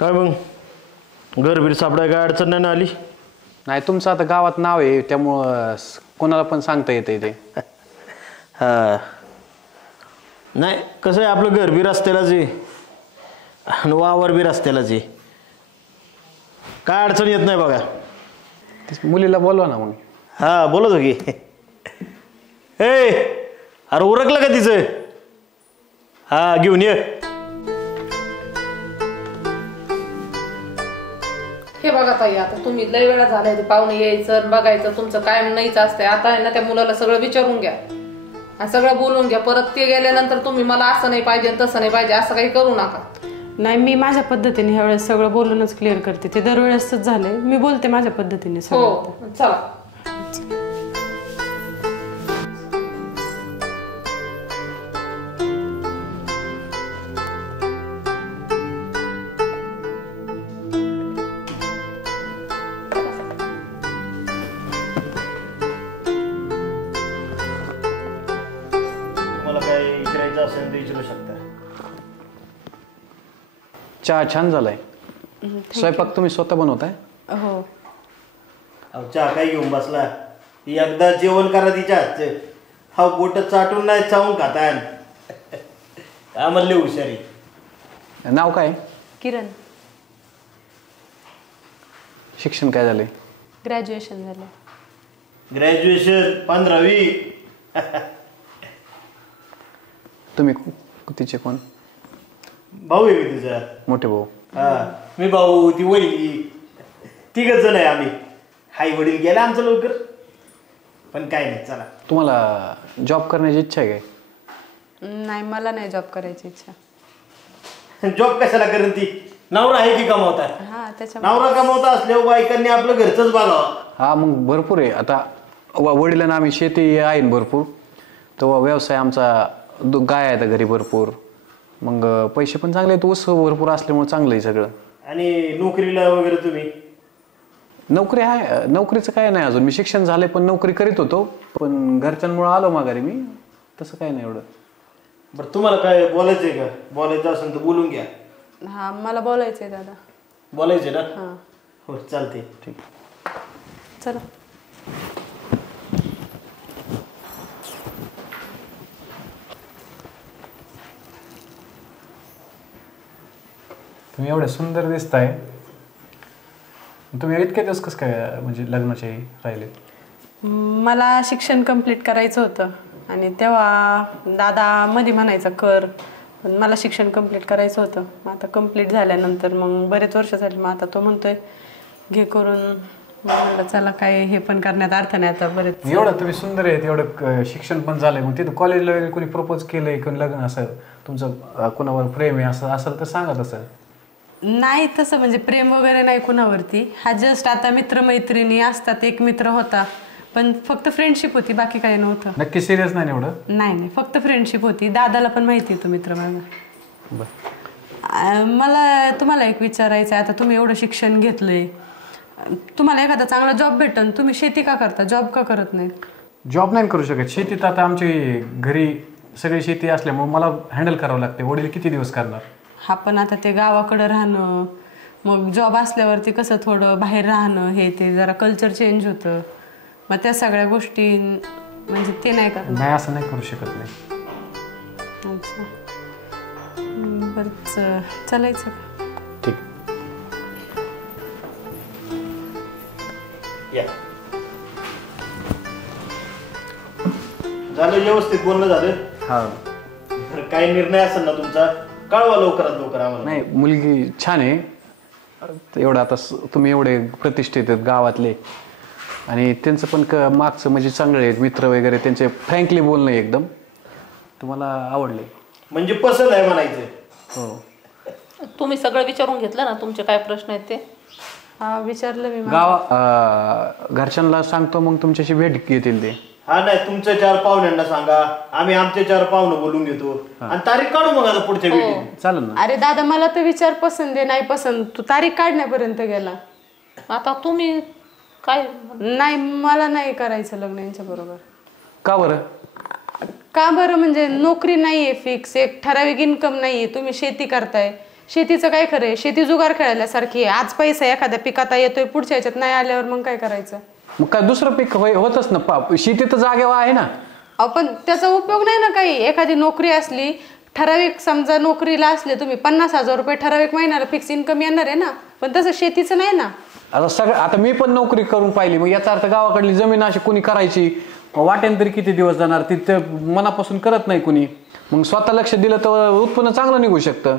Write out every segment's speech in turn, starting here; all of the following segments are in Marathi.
काय मग घरबीर सापडाय काय अडचण नाही ना आली? नाही, तुमचं आता गावात नाव आहे त्यामुळं कोणाला पण सांगता येते ते. हा नाही कसं आहे आपलं घर बी रस्त्यालाच आहे आणि वावर बी रस्त्यालाच आहे. काय अडचण येत नाही बघा. मुलीला बोलवा ना मग. हा बोलत हो की. ए अरे उरकलं का तिचं? हा घेऊन ये. हे बघा ताई, आता तुम्ही लय वेळा झालाय ते पाहुणे यायचं बघायचं तुमचं कायम नाहीच असतंय. आता आहे ना त्या मुलाला सगळं विचारून घ्या आणि सगळं बोलून घ्या. परत ते गेल्यानंतर तुम्ही मला असं नाही पाहिजे तसं नाही पाहिजे असं काही करू नका. नाही, मी माझ्या पद्धतीने ह्या वेळेस सगळं बोलूनच क्लिअर करते. ते दरवेळेसच झालंय, मी बोलते माझ्या पद्धतीने सगळं. हो चला. चहा छान झालाय. स्वयंपाक तुम्ही स्वतः बनवताय? हो. चहा काय घेऊन बसला? एकदा जेवण करा तिच्या हातचं. हा बोट चाटून नाही चावून खाता. काय म्हणले हुशारी. नाव काय? किरण. शिक्षण काय झालंय? ग्रॅज्युएशन झालं. ग्रॅज्युएशन 15वी. तुम्ही तिचे कोण? भाऊ आहे मी तुझा. मोठे भाऊ. हा मी भाऊ, ती वहिनी, तिघच जण आहे आम्ही. आई वडील गेला आमचं लवकर, पण काय नाही चला. तुम्हाला जॉब करण्याची इच्छा आहे काय? नाही, मला नाही जॉब करायची इच्छा. जॉब कशाला करेन ती? नवरा आहे की कमावता? हा, त्याच्या नवरा कमावता असल्यावर बायकांनी आपलं घरचंच बघावं. हा मग भरपूर आहे. आता वडिलांना आम्ही शेती आहे भरपूर, तो व्यवसाय आमचा गाय आहे घरी भरपूर. मग पैसे पण चांगले आहेत, ऊस भरपूर असल्यामुळे चांगलं आहे सगळं. आणि नोकरीला वगैरे तुम्ही? नोकरी आहे, नोकरीचं काय नाही अजून. मी शिक्षण झाले पण नोकरी करीत होतो, पण घरच्यांमुळे आलो माघारी मी. तसं काय नाही एवढं. बरं तुम्हाला काय बोलायचंय का? बोलायचं असेल तर बोलून घ्या. हा, मला बोलायचंय दादा. बोलायचंय ना? हा हो चालते. ठीक. चला. तुम्ही एवढे सुंदर दिसताय. तुम्ही इतके दिवस कसं काय म्हणजे लग्नाचे राहिले? मला शिक्षण कंप्लीट करायचं होतं आणि तेव्हा दादा मध्ये म्हणायचा कर, पण मला शिक्षण कंप्लीट करायचं होतं. मग आता कंप्लीट झाल्यानंतर मग बरेच वर्ष झाले, मग आता तो म्हणतोय घे करून. म्हणलं चला काय हे पण करण्यात अर्थ नाही आता. बरेच एवढं तुम्ही सुंदर आहेत, एवढं शिक्षण पण झालंय, मग तिथं कॉलेजला वगैरे कोणी प्रपोज केलंय, कोणी लग्न असं तुमचं कोणावर प्रेम आहे असं असेल तर सांगा. तसं नाही, तसं म्हणजे प्रेम वगैरे नाही कुणावरती. हा जस्ट आता मित्रमैत्रिणी असतात, एक मित्र होता पण फक्त फ्रेंडशिप होती, बाकी काही नव्हतं. नक्की सिरियस नाही एवढं? नाही, फक्त फ्रेंडशिप होती. दादाला पण माहिती आहे तो मित्र माझा. बरं, मला तुम्हाला एक विचारायचं आहे. आता तुम्ही एवढं शिक्षण घेतलंय, तुम्हाला एखादा चांगला जॉब भेटन, तुम्ही शेती का करता, जॉब का करत नाही? जॉब नाही करू शकत. शेतीत आता आमची घरी सगळी शेती असल्यामुळे मला हँडल करावं लागते. वडील किती दिवस करणार? हा, पण आता ते गावाकडं राहणं, मग जॉब असल्यावरती कसं थोडं बाहेर राहणं, हे ते जरा कल्चर चेंज होतं. मग त्या सगळ्या गोष्टी म्हणजे ते नाही करत. नाही, असं नाही करू शकत नाही. अच्छा, बरंच चालायचं का? ठीक. झालं व्यवस्थित बोलणं झालं? हा. काही निर्णय असेल ना तुमचा कळवा लवकरात लवकर आम्हाला. नाही, मुलगी छान आहे. एवढं आता तुम्ही एवढे प्रतिष्ठित आहेत गावातले, आणि त्यांचं पण मागचं म्हणजे चांगले आहेत मित्र वगैरे, त्यांचे फ्रँकली बोलणं एकदम तुम्हाला आवडले. म्हणजे पसंत आहे म्हणायचं. हो. तुम्ही सगळं विचारून घेतलं ना तुमचे काय प्रश्न आहेत ते? हा, विचारलं मी. घरच्यांना सांगतो, मग तुमच्याशी भेट घेतील ते. हा नाही, तुमच्या 4 पाहुण्यांना सांगा, आम्ही आमचे 4 पाहुणे बोलून घेतो आणि तारीख काढू मग आता पुढच्या भेटीत. चालेल ना? अरे दादा, मला तर विचार पसंत आहे नाही पसंत, तू तारीख काढण्यापर्यंत गेला. आता तुम्ही काय? नाही, मला नाही करायचं लग्न यांच्या बरोबर. का बरं? का बरं म्हणजे नोकरी नाहीये फिक्स, एक ठराविक इन्कम नाहीये. तुम्ही शेती करताय, शेतीचं काय खरंय, शेती जुगार खेळायल्यासारखी आहे. आज पैसा एखाद्या पिकात येतोय, पुढच्या ह्याच्यात नाही आल्यावर मग काय करायचं? मग काय दुसरं पीक होतच ना, शेती तर जागेवर आहे ना. अहो पण त्याचा उपयोग नाही ना काही. एखादी नोकरी असली ठराविक, समजा नोकरीला असले तुम्ही 50,000 रुपये ठराविक महिन्याला फिक्स इन्कम येणार आहे ना, पण तसं शेतीचं नाही ना. आता मी पण नोकरी करून पाहिली, मग याचा अर्थ गावाकडली जमीन अशी कुणी करायची वाटेन तरी किती दिवस जाणार, तिथे मनापासून करत नाही कुणी. मग स्वतः लक्ष दिलं तर उत्पन्न चांगलं निघू शकतं.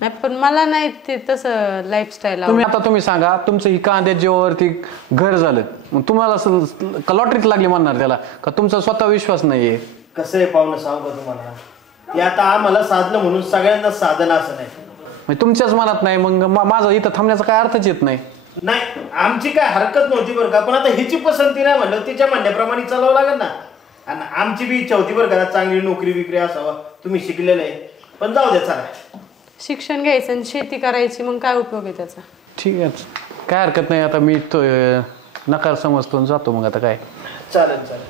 नाही पण मला नाही ते तसं लाईफस्टाईल. तुम्ही सांगा, तुमचं ही कांद्या जेव्हावरती घर झालं, मग तुम्हाला लॉटरीत लागली म्हणणार त्याला का तुमचा स्वतः विश्वास नाहीये? कसं आहे पाहुणं सांगू का तुम्हाला, ते आता आम्हाला साधलं म्हणून सगळ्यांना साधन असं नाही. म्हणजे तुमच्याच मनात नाही, मग माझं इथं थांबण्याचा काय अर्थच येत नाही. नाही आमची काय हरकत नव्हती बरं का, पण आता हिची पसंती नाही म्हणलं तिच्या म्हणण्याप्रमाणे चालावं लागेल ना. आणि आमची बी इच्छा होती बरं का, चांगली नोकरी विक्री असावा, तुम्ही शिकलेलं आहे. पण जाऊ द्या, चला शिक्षण घ्यायचं आणि शेती करायची, मग काय उपयोग आहे त्याचा? ठीक आहे, काय हरकत नाही. आता मी तो नकार समजतो आणि जातो. मग आता काय, चालेल चालेल.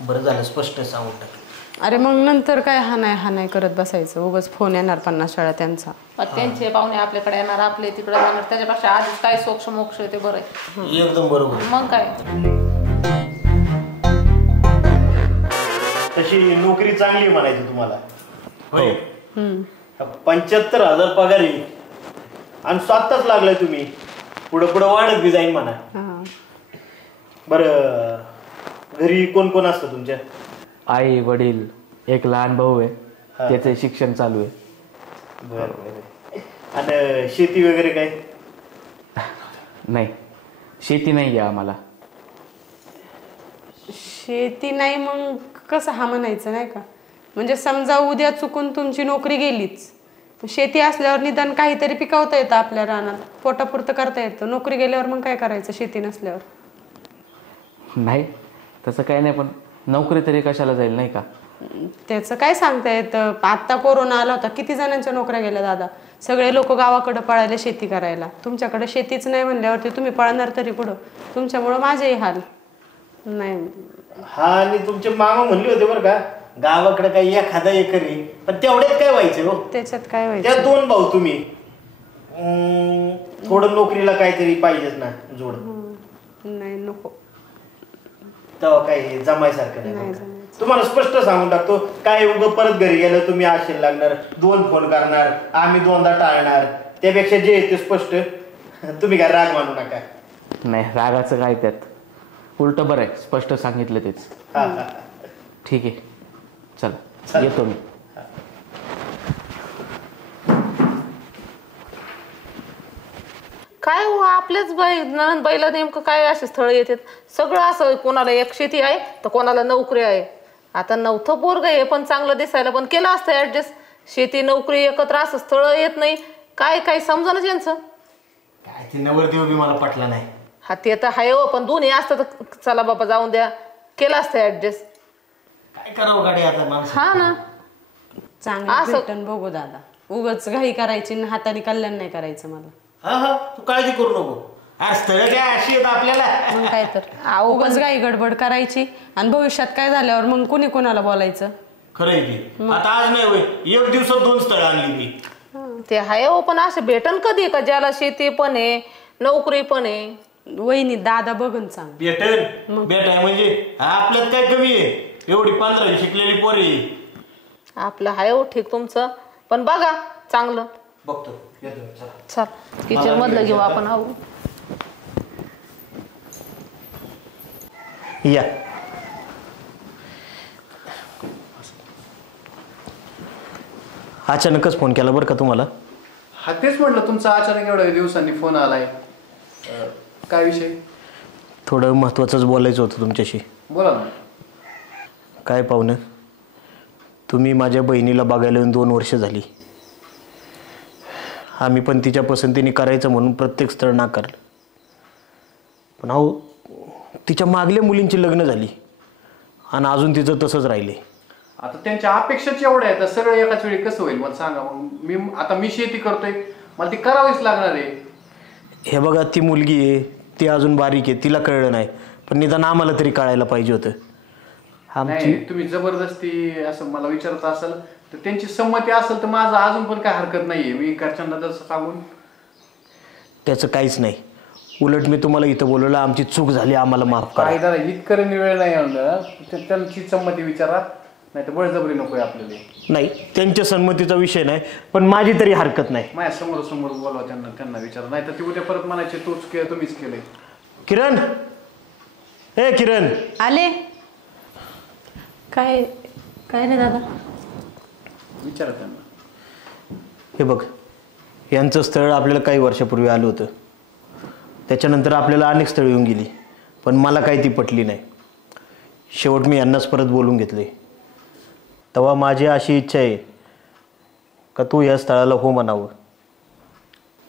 बरं झालं स्पष्ट सांगून टाकलं. अरे मग नंतर काय हा नाही करत बसायचं, उगाच फोन येणार 50 वेळा त्यांचा. त्यांचे पाहुणे आपल्याकडे येणार, आपले तिकडे जाणार, त्याच्यापेक्षा आधीच काय सोक्ष मोक्ष ते बरं आहे. एकदम बरोबर. मग काय, तशी नोकरी चांगली म्हणायची तुम्हाला होय. 75,000 पगार आहे आणि स्वतःच लागलाय तुम्ही, पुढं वाढत बी जाईन म्हणा. बरं घरी कोण कोण असतं तुमच्या? आई वडील, एक लहान भाऊ आहे, त्याचं शिक्षण चालू आहे. बरं. आणि शेती वगैरे काय? नाही, शेती नाही आहे आम्हाला. शेती नाही मग कसं हा म्हणायचं नाही का? म्हणजे समजा उद्या चुकून तुमची नोकरी गेलीच, शेती असल्यावर निदान काहीतरी पिकवता येतं आपल्या रानात, पोटापुरतं करता येतं. नोकरी गेल्यावर मग काय करायचं शेती नसल्यावर? नाही तसं काही नाही, पण नोकरी तरी कशाला जाईल नाही का? त्याचं काय सांगता येतं. आत्ता कोरोना आला होता, किती जणांच्या नोकऱ्या गेल्या दादा. सगळे लोक गावाकडे पळायला शेती करायला. तुमच्याकडे शेतीच नाही म्हणल्यावरती तुम्ही पळणार तरी पुढं. तुमच्यामुळं माझेही हाल नाही. हा, आणि तुमचे मामा म्हणले होते बरं का, गावाकडे काही एखादा एकरी, पण तेवढ्यात काय व्हायचं हो? त्याच्यात काय त्या व्हायचं? 2 भाऊ तुम्ही, थोडं नोकरीला काहीतरी पाहिजेच ना जोड. नाही नको, तेव्हा काही जमायसारखं नाही. तुम्हाला स्पष्ट सांगून टाकतो, काय उगं परत घरी गेलं तुम्ही आशेला लागणार, 2 फोन करणार, आम्ही 2दा टाळणार. त्यापेक्षा जे आहे ते स्पष्ट. तुम्ही काय राग मानू नका. नाही रागाचं काय त्यात, उलट बरं आहे, स्पष्ट सांगितलं तेच. ठीक आहे, चला येतो मी. काय हो आपलेच नणंद बाईला नेमकं काय असे स्थळ येतात. सगळं असं, कोणाला एक शेती आहे तर कोणाला नोकरी आहे. आता 9थं पोरग आहे पण चांगलं दिसायला, पण केलं असतं ऍडजस्ट. शेती नोकरी एकत्र असं स्थळ येत नाही. काय समजा ना त्यांचं काय, ते नवरदेव बी मला पटला नाही. हा ते तर आहे हो, पण दोन्ही असतं तर चला बाबा जाऊन द्या, केलं असतं ऍडजस्ट. काय करावं गाडी आता माणसं. हा ना, चांगलं भेटन बघू दादा. उगाच घाई करायची आणि हाताने कल्याण नाही करायचं मला. हा तू काळजी करू नको. स्थळ काय अशी येत आपल्याला. मग काय तर उगाच घाई गडबड करायची आणि भविष्यात काय झाल्यावर मग कुणी कोणाला बोलायचं? खरंय की आता आज नाही होय, 1 दिवसात 2 स्थळ आणली मी. ते आहे हो, पण असं भेटन कधी का ज्याला शेती पण आहे नोकरी पण आहे? वहिनी दादा बघन सांग. भेटाय म्हणजे आपल्यात काय कमी आहे? एवढी 15वी शिकलेली पोरी. आपलं आहे हो ठीक तुमचं, पण बघा चांगलं. बघतो चल किचन मधलं घेऊ आपण. आवरू या. अचानकच फोन केला बरं का तुम्हाला? हा तेच म्हटलं, तुमचा अचानक एवढ्या दिवसांनी फोन आलाय. काय विषय? थोडं महत्त्वाचंच बोलायचं होतं तुमच्याशी. बोला ना. काय पाहुणं, तुम्ही माझ्या बहिणीला बघायला येऊन 2 वर्ष झाली. आम्ही पण तिच्या पसंतीने करायचं म्हणून प्रत्येक स्थळ नाकारलं. पण अहो, तिच्या मागल्या मुलींची लग्न झाली आणि अजून तिचं तसंच राहिले. आता त्यांच्या अपेक्षाच एवढ्या आहेत, सगळं एकाच वेळी कसं होईल मला सांगा. मग मी शेती करतोय, मला ती करावीच लागणार आहे. हे बघा, ती मुलगी आहे, ती अजून बारीक आहे, तिला कळलं नाही, पण निदान आम्हाला तरी कळायला पाहिजे होतं. नाही, तुम्ही जबरदस्ती असं मला विचारत असाल तर त्यांची संमती असेल तर माझं अजून पण काय हरकत नाहीये. मी घरच्यांना जसं सांगून त्याचं काहीच नाही. उलट मी तुम्हाला इथं बोलवलं, आमची चूक झाली, आम्हाला माफ करा. काय जरा इतकं वेळ नाही आणलं, त्यांची संमती विचारा, नाही तर बळजबरी नकोय आपल्याला. नाही, त्यांच्या संमतीचा विषय नाही, पण माझी तरी हरकत नाही. माझ्या समोर बोलवा त्यांना विचारा, नाही तर ते उद्या परत म्हणायचे तूच केलं, तुम्हीच केलंय. किरण, हे किरण, आले. काय काय रे दादा? विचारा त्यांना. हे बघ, यांचं स्थळ आपल्याला काही वर्षापूर्वी आलं होतं. त्याच्यानंतर आपल्याला अनेक स्थळं येऊन गेली, पण मला काही ती पटली नाही. शेवट मी यांनाच परत बोलून घेतले. तेव्हा माझी अशी इच्छा आहे का तू या स्थळाला हो म्हणावं.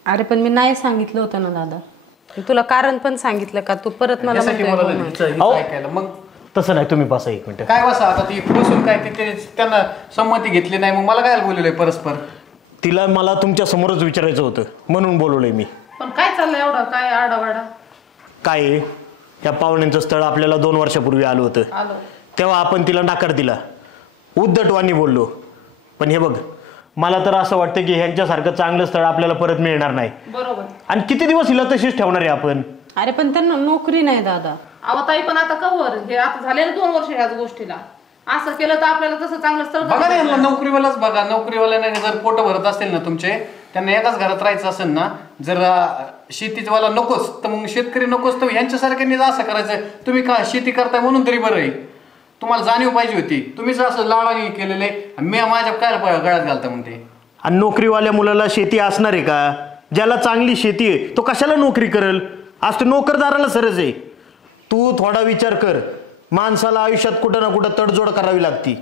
अरे पण मी नाही सांगितलं होतं ना दादा. मी तुला कारण पण सांगितलं का तू परत मला त्यासाठी म्हणतोय मला हो म्हणून. हिचं ऐकायला मग तसं नाही, तुम्ही बसा एक मिनिट. काय बसा आता ती बसून काय ते त्यांना संमती घेतली नाही, मग मला काय बोललेलं परस्पर. तिला मला तुमच्या समोरच विचारायचं होतं म्हणून बोलवलंय मी. पण काय चाललंय एवढं काय आडावाडा? काय आहे, या पाहुण्यांचं स्थळ आपल्याला 2 वर्षापूर्वी आलं होतं. आलो तेव्हा आपण तिला नकार दिला, उद्धटवाणी बोललो. पण हे बघ, मला तर असं वाटतं की ह्यांच्यासारखं चांगलं स्थळ आपल्याला परत मिळणार नाही. बरोबर. आणि किती दिवस हिला तशीच ठेवणार आहे आपण. अरे पण त्यांना नोकरी नाही दादा. अहो ताई पण आता कवर हे आता झाले ना 2 वर्ष याच गोष्टीला. असं केलं तर आपल्याला तसं चांगलं स्थळ बघा ना यांना, नोकरीवालाच बघा. नोकरीवाल्याने जर पोट भरत असतील ना तुमचे, त्यांना एकाच घरात राहायचं असेल ना, जर शेतीवाला नकोच तर मग शेतकरी नकोच, तर यांच्यासारख्यांनी असं करायचं. तुम्ही का शेती करताय म्हणून तरी बरं आहे. तुम्हाला जाणीव पाहिजे होती. तुम्हीच असं लाडाने केलेले, मी माझ्या काय गळ्यात घालता म्हणते. आणि नोकरीवाल्या मुलाला शेती असणार आहे का? ज्याला चांगली शेती आहे तो कशाला नोकरी करेल? आज तो नोकरदाराला सरच आहे. तू थोडा विचार कर. माणसाला आयुष्यात कुठं ना कुठं तडजोड करावी लागती.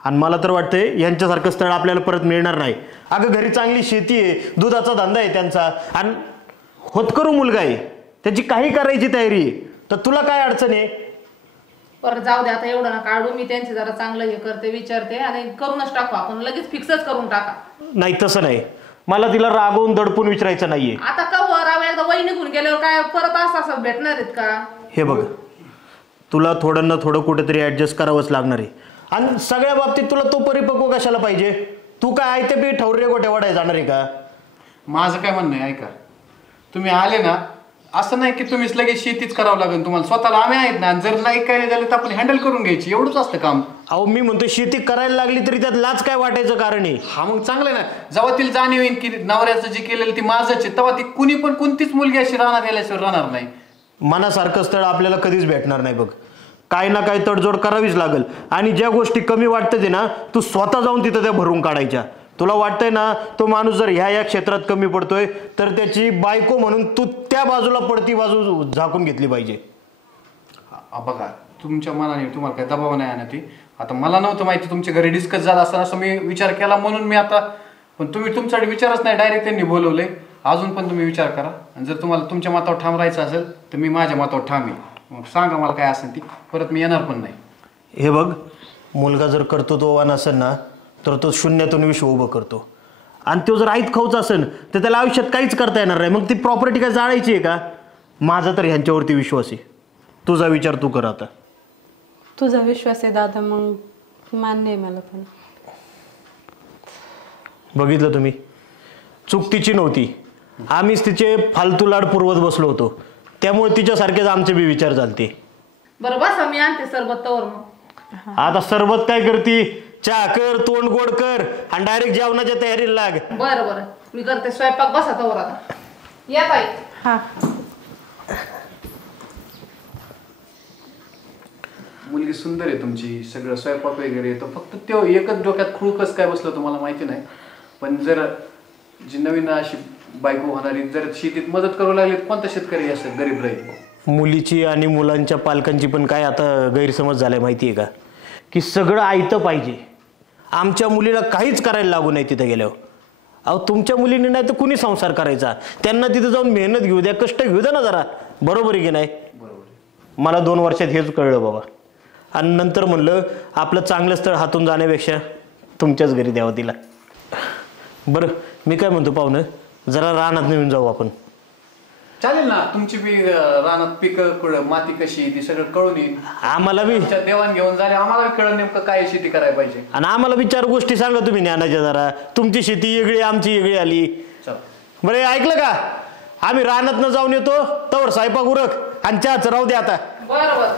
आणि मला तर वाटतंय यांच्यासारखं स्थळ आपल्याला परत मिळणार नाही. अगं घरी चांगली शेती आहे, दुधाचा धंदा आहे त्यांचा, आणि होतकरू मुलगा आहे, त्याची काही करायची तयारी आहे. तर तुला काय अडचण आहे? परत जाऊ दे आता, एवढं ना काढू. मी त्यांचे जरा चांगलं हे करते, विचारते आणि करूनच टाकू आपण. लगेच फिक्सच करून टाका. नाही तसं नाही, मला तिला रागवून दडपून विचारायचं नाहीये. आता कवर एकदा वही निघून गेल्यावर काय परत असं भेटणार आहेत का? हे बघ, तुला थोडं ना थोडं कुठेतरी ऍडजस्ट करावंच लागणार आहे. आणि सगळ्या बाबतीत तुला तो परिपक्व कशाला पाहिजे? तू काय आहे ते बी ठौर्य गोट्या वाढाय जाणार आहे का? माझं काय म्हणणं आहे, ऐका, तुम्ही आले ना, असं नाही की तुम्हीच लगेच शेतीच करावं लागेल तुम्हाला. स्वतःला आम्ही आहेत ना, जर नाही काय झालं तर आपण हँडल करून घ्यायची, एवढंच असतं काम. अहो मी म्हणतो शेती करायला लागली तरी त्यात लाच काय वाटायचं कारण आहे? हा मग चांगलं आहे ना. जेव्हा तिला जाणीव येईल की नवऱ्याचं जे केलेलं ती माझंच आहे, तेव्हा ती कुणी पण कोणतीच मुलगी अशी राहणार याल्याशिवाय राहणार नाही. मनासारखं स्थळ आपल्याला कधीच भेटणार नाही बघ. काही ना काही तडजोड करावीच लागेल. आणि ज्या गोष्टी कमी वाटतात ते ना, तू स्वतः जाऊन तिथं त्या भरून काढायच्या. तुला वाटतंय ना तो माणूस जर ह्या क्षेत्रात कमी पडतोय तर त्याची बायको म्हणून तू त्या बाजूला पडती बाजू झाकून घेतली पाहिजे. बघा, तुमच्या मनाने तुम्हाला काही दबाव नाही आणत. आता मला नव्हतं माहिती तुमच्या घरी डिस्कस झाला असताना, असं मी विचार केला म्हणून मी आता, पण तुम्ही तुमच्याकडे विचारच नाही, डायरेक्ट त्यांनी बोलवले. अजून पण तुम्ही विचार करा, आणि जर तुम्हाला तुमच्या मतावर ठाम राहायचं असेल तर मी माझ्या मतावर ठाम आहे. मग सांगा मला काय असेल ती, परत मी येणार पण नाही. हे बघ, मुलगा जर कर्तृत्ववान असेल ना तर तो शून्यातून विश्व उभं करतो. आणि तो जर आईत खाऊच असेल तर त्याला आयुष्यात काहीच करता येणार नाही. मग ती प्रॉपर्टी काय जाळायची आहे का? माझा तर ह्यांच्यावरती विश्वास आहे. तुझा विचार तू कर. आता तुझा विश्वास आहे दादा, मग मान्य आहे मला. पण बघितलं तुम्ही, चूक तिची नव्हती. आम्हीच तिचे फालतू लाड पुरवत बसलो होतो. त्यामुळे तिच्यासारखेच आमचे बी विचार झालते. बरं बसा, मी आणते सरबत तवर. मग आता सरबत काय करती? चहा कर, तोंड गोड कर आणि डायरेक्ट जेवणाच्या तयारीला लाग. बरं बरं, मी करते स्वयंपाक. बसा तवर आता. या ताई. हा, मुलगी सुंदर आहे तुमची, सगळं स्वयंपाक वगैरे येतो. फक्त तो एकच डोक्यात खूळकच काय बसलं तुम्हाला माहिती नाही. पण जर जी नवीन अशी बायको होणारी जर शेतीत मदत करू लागली, कोणता शेतकरी असेल गरीब राहील. मुलीची आणि मुलांच्या पालकांची पण काय आता गैरसमज झालाय माहिती आहे का? की सगळं आयतं पाहिजे. आमच्या मुलीला काहीच करायला लागू नाही तिथे गेल्यावर. अहो तुमच्या मुलीने नाही तर कुणी संसार करायचा? त्यांना तिथे जाऊन मेहनत घेऊ द्या, कष्ट घेऊ द्या ना जरा. बरोबर आहे की नाही? मला 2 वर्षात हेच कळलं बाबा. आणि नंतर म्हणलं आपलं चांगलं स्थळ हातून जाण्यापेक्षा तुमच्याच घरी द्यावं तिला. बरं मी काय म्हणतो पाहुणं, जरा रानात नेऊन जाऊ आपण. चालेल ना, तुमची बी रानात पिकं माती कशी आहे ती सगळं कळून येईल. आम्हाला बी देवाण घेऊन झाले, आम्हाला बी कळलं नेमकं काय शेती करायला पाहिजे. आणि आम्हाला बी 4 गोष्टी सांगा तुम्ही ज्ञानाच्या जरा. तुमची शेती वेगळी, आमची वेगळी आली. बरं ऐकलं का, आम्ही रानात न जाऊन येतो तवर स्वयंपाक उरक आणि चहाच राहू दे आता. बरोबर.